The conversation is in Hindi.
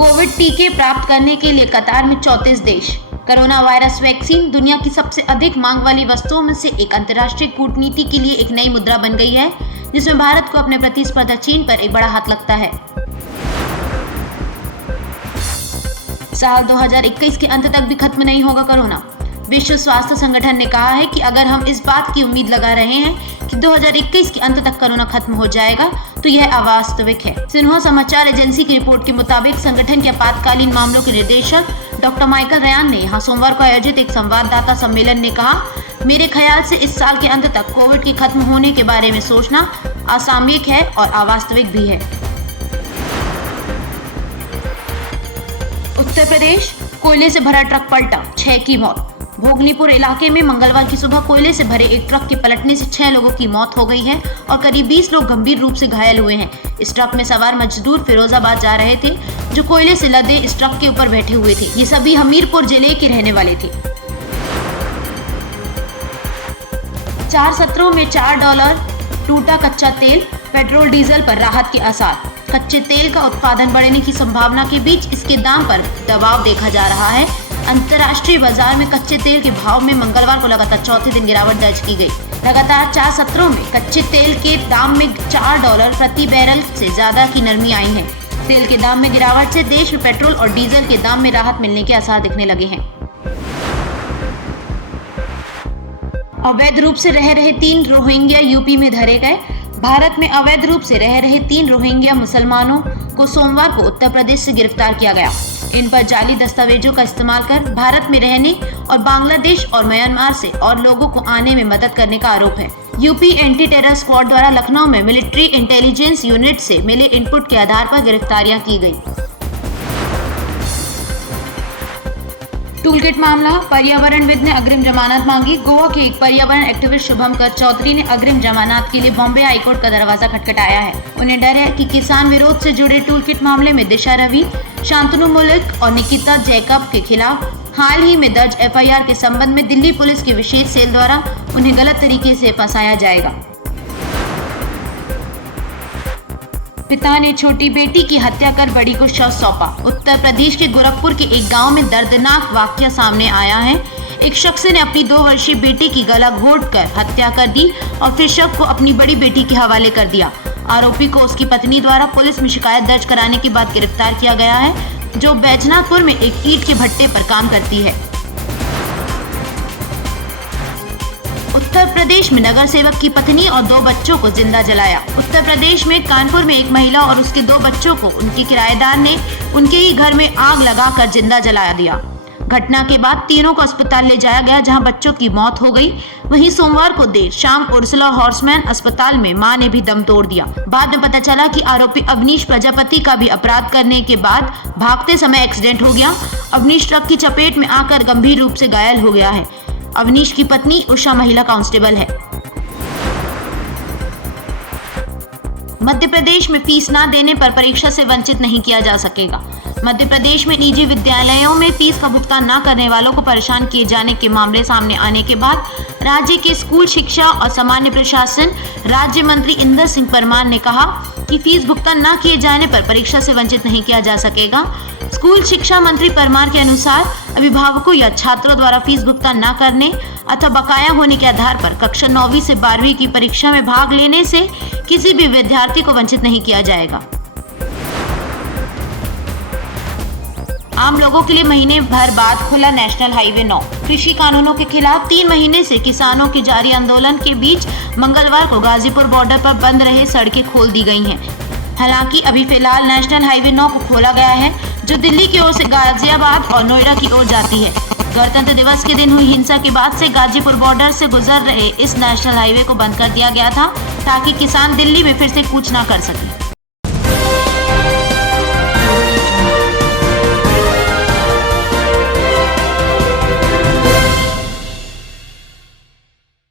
कोविड टीके प्राप्त करने के लिए कतार में 34 देश। कोरोना वायरस वैक्सीन दुनिया की सबसे अधिक मांग वाली वस्तुओं में से एक अंतर्राष्ट्रीय कूटनीति के लिए एक नई मुद्रा बन गई है, जिसमें भारत को अपने प्रतिस्पर्धा चीन पर एक बड़ा हाथ लगता है। साल 2021 के अंत तक भी खत्म नहीं होगा कोरोना। विश्व स्वास्थ्य संगठन ने कहा है कि अगर हम इस बात की उम्मीद लगा रहे हैं कि 2021 के अंत तक कोरोना खत्म हो जाएगा, तो यह अवास्तविक है। सिन्हुआ समाचार एजेंसी की रिपोर्ट के मुताबिक संगठन के आपातकालीन मामलों के निदेशक डॉक्टर माइकल रयान ने यहाँ सोमवार को आयोजित एक संवाददाता सम्मेलन में कहा, मेरे ख्याल से इस साल के अंत तक कोविड के खत्म होने के बारे में सोचना असामयिक है और अवास्तविक भी है। उत्तर प्रदेश, कोयले से भरा ट्रक पलटा, 6 की मौत। भोगनीपुर इलाके में मंगलवार की सुबह कोयले से भरे एक ट्रक के पलटने से 6 लोगों की मौत हो गई है और करीब 20 लोग गंभीर रूप से घायल हुए हैं। इस ट्रक में सवार मजदूर फिरोजाबाद जा रहे थे, जो कोयले से लदे इस ट्रक के ऊपर बैठे हुए थे। ये सभी हमीरपुर जिले के रहने वाले थे। 4 सत्रों में $4 टूटा कच्चा तेल, पेट्रोल डीजल पर राहत के आसार। कच्चे तेल का उत्पादन बढ़ने की संभावना के बीच इसके दाम पर दबाव देखा जा रहा है। अंतर्राष्ट्रीय बाजार में कच्चे तेल के भाव में मंगलवार को लगातार चौथे दिन गिरावट दर्ज की गई। लगातार 4 सत्रों में कच्चे तेल के दाम में $4 प्रति बैरल से ज्यादा की नरमी आई है। तेल के दाम में गिरावट से देश में पेट्रोल और डीजल के दाम में राहत मिलने के आसार दिखने लगे हैं। अवैध रूप से रह रहे 3 रोहिंग्या यूपी में धरे गए। भारत में अवैध रूप से रह रहे 3 रोहिंग्या मुसलमानों को सोमवार को उत्तर प्रदेश से गिरफ्तार किया गया। इन पर जाली दस्तावेजों का इस्तेमाल कर भारत में रहने और बांग्लादेश और म्यांमार से और लोगों को आने में मदद करने का आरोप है। यूपी एंटी टेरर स्क्वाड द्वारा लखनऊ में मिलिट्री इंटेलिजेंस यूनिट से मिले इनपुट के आधार पर गिरफ्तारियां की गई। टूलकिट मामला, पर्यावरणविद ने अग्रिम जमानत मांगी। गोवा के एक पर्यावरण एक्टिविस्ट शुभंकर चौधरी ने अग्रिम जमानत के लिए बॉम्बे हाईकोर्ट का दरवाजा खटखटाया है। उन्हें डर है कि किसान विरोध से जुड़े टूलकिट मामले में दिशा रवि, शांतनु मलिक और निकिता जैकब के खिलाफ हाल ही में दर्ज एफआईआर के संबंध में दिल्ली पुलिस की विशेष सेल द्वारा उन्हें गलत तरीके से फंसाया जाएगा। पिता ने छोटी बेटी की हत्या कर बड़ी को शव सौंपा। उत्तर प्रदेश के गोरखपुर के एक गांव में दर्दनाक वाकया सामने आया है। एक शख्स ने अपनी 2 वर्षीय बेटी की गला घोंटकर हत्या कर दी और फिर शव को अपनी बड़ी बेटी के हवाले कर दिया। आरोपी को उसकी पत्नी द्वारा पुलिस में शिकायत दर्ज कराने के बाद गिरफ्तार किया गया है, जो बैजनाथपुर में एक ईंट के भट्टे पर काम करती है। उत्तर प्रदेश में नगर सेवक की पत्नी और 2 बच्चों को जिंदा जलाया। उत्तर प्रदेश में कानपुर में एक महिला और उसके 2 बच्चों को उनके किराएदार ने उनके ही घर में आग लगाकर जिंदा जला दिया। घटना के बाद तीनों को अस्पताल ले जाया गया, जहां बच्चों की मौत हो गई। वहीं सोमवार को देर शाम उर्सुला हॉर्समैन अस्पताल में मां ने भी दम तोड़ दिया। बाद में पता चला कि आरोपी अवनीश प्रजापति का भी अपराध करने के बाद भागते समय एक्सीडेंट हो गया। अवनीश ट्रक की चपेट में आकर गंभीर रूप से घायल हो गया है। अवनीश की पत्नी उषा महिला कांस्टेबल है। मध्य प्रदेश में फीस न देने पर परीक्षा से वंचित नहीं किया जा सकेगा। मध्य प्रदेश में निजी विद्यालयों में फीस का भुगतान न करने वालों को परेशान किए जाने के मामले सामने आने के बाद राज्य के स्कूल शिक्षा और सामान्य प्रशासन राज्य मंत्री इंदर सिंह परमार ने कहा कि फीस भुगतान न किए जाने पर परीक्षा से वंचित नहीं किया जा सकेगा। स्कूल शिक्षा मंत्री परमार के अनुसार अभिभावकों या छात्रों द्वारा फीस भुगतान न करने अथवा बकाया होने के आधार पर कक्षा 9वीं से 12वीं की परीक्षा में भाग लेने से किसी भी विद्यार्थी को वंचित नहीं किया जाएगा। आम लोगों के लिए महीने भर बाद खुला नेशनल हाईवे 9। कृषि कानूनों के खिलाफ 3 महीने से किसानों के जारी आंदोलन के बीच मंगलवार को गाजीपुर बॉर्डर पर बंद रहे सड़कें खोल दी गई हैं। हालांकि अभी फिलहाल नेशनल हाईवे 9 को खोला गया है, जो दिल्ली की ओर से गाजियाबाद और नोएडा की ओर जाती है। गणतंत्र दिवस के दिन हुई हिंसा के बाद से गाजीपुर बॉर्डर से गुजर रहे इस नेशनल हाईवे को बंद कर दिया गया था, ताकि किसान दिल्ली में फिर से कूच न कर सके।